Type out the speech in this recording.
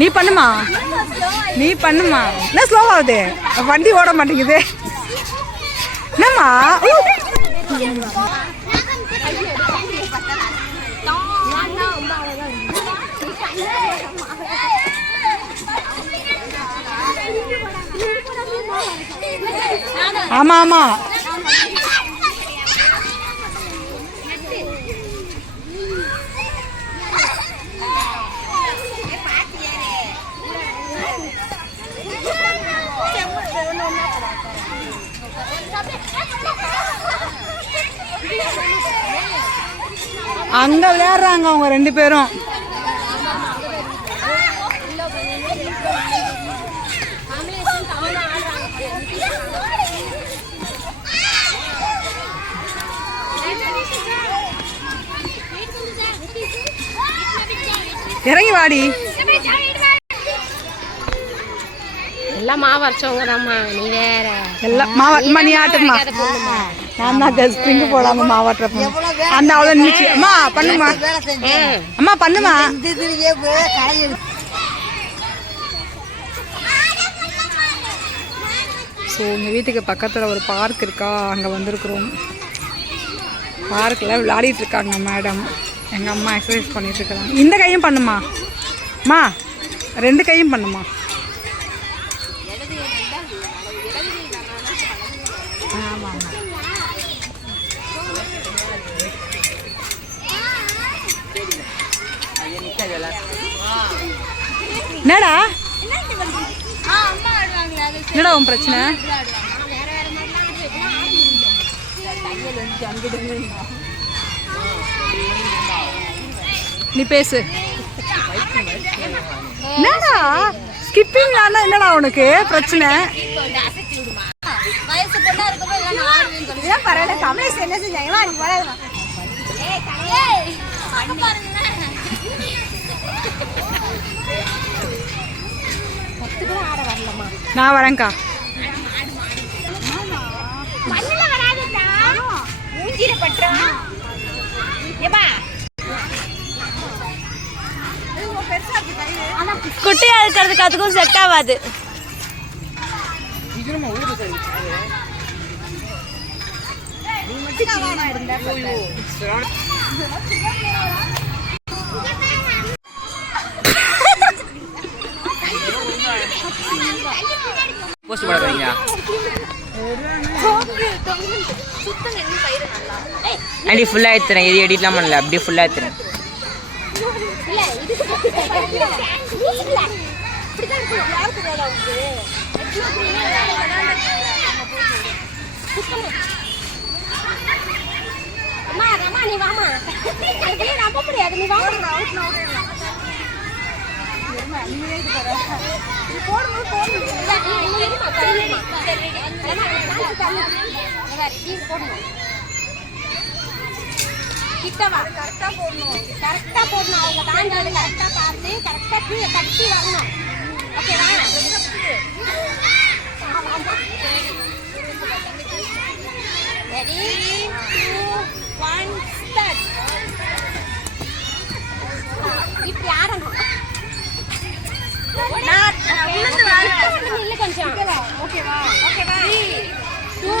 நீ பண்ணுமா என்ன ஸ்லோவாகுது வண்டி ஓட மாட்டேங்குது என்னம்மா ஆமா ஆமா அங்க விளையாடுறாங்க அவங்க 2 பேரும். இறங்கி வாடி. எல்லாம் மாவு அரைச்சவங்க தான்மா, நீ வேற. எல்லாம் மாவா நீ ஆட்டுமா, நான் தான் ஸ்ப்ரிங்கு போடாம மாவாட்டுற அந்த அவ்வளோ நின்றுச்சு. அம்மா பண்ணுமா, அம்மா பண்ணுமா. ஸோ உங்கள் வீட்டுக்கு பக்கத்தில் ஒரு பார்க் இருக்கா, அங்கே வந்திருக்கிறோம். பார்க்கில் விளையாடிட்டு இருக்காங்க மேடம். எங்கள் அம்மா எக்ஸசைஸ் பண்ணிட்டு இருக்காங்க. இந்த கையும் பண்ணுமா அம்மா, 2 கையும் பண்ணுமா. என்னடா உன் பிரச்சனை? நீ பேசு. என்னடா ஸ்கிப்பிங் ஆனா என்னடா உனக்கு பிரச்சனை? பரவாயில்ல, கமலேஷ் என்ன செஞ்சாங்க? நான் வரேன்க்கா. குட்டியா இருக்கிறதுக்கு அதுக்கும் செட் ஆகாது. போஸ்ட் பண்ண வரீங்க ஆண்டி? ஃபுல்லாக எடுத்துறேன், எது எடிட்லாம் பண்ணல, அப்படியே ஃபுல்லாக எடுத்துறேன். கிட்டவா கரெக்டா போடணும். அவங்க தாண்டாது கரெக்டா பார்த்து கரெக்டா கீழே கட்டி வரணும். ஓகேவா? Ready 2 1 start. இப்படி ஆரம்பம். நான் உளுந்து நில்லு கொஞ்சம். ஓகேவா? 3 2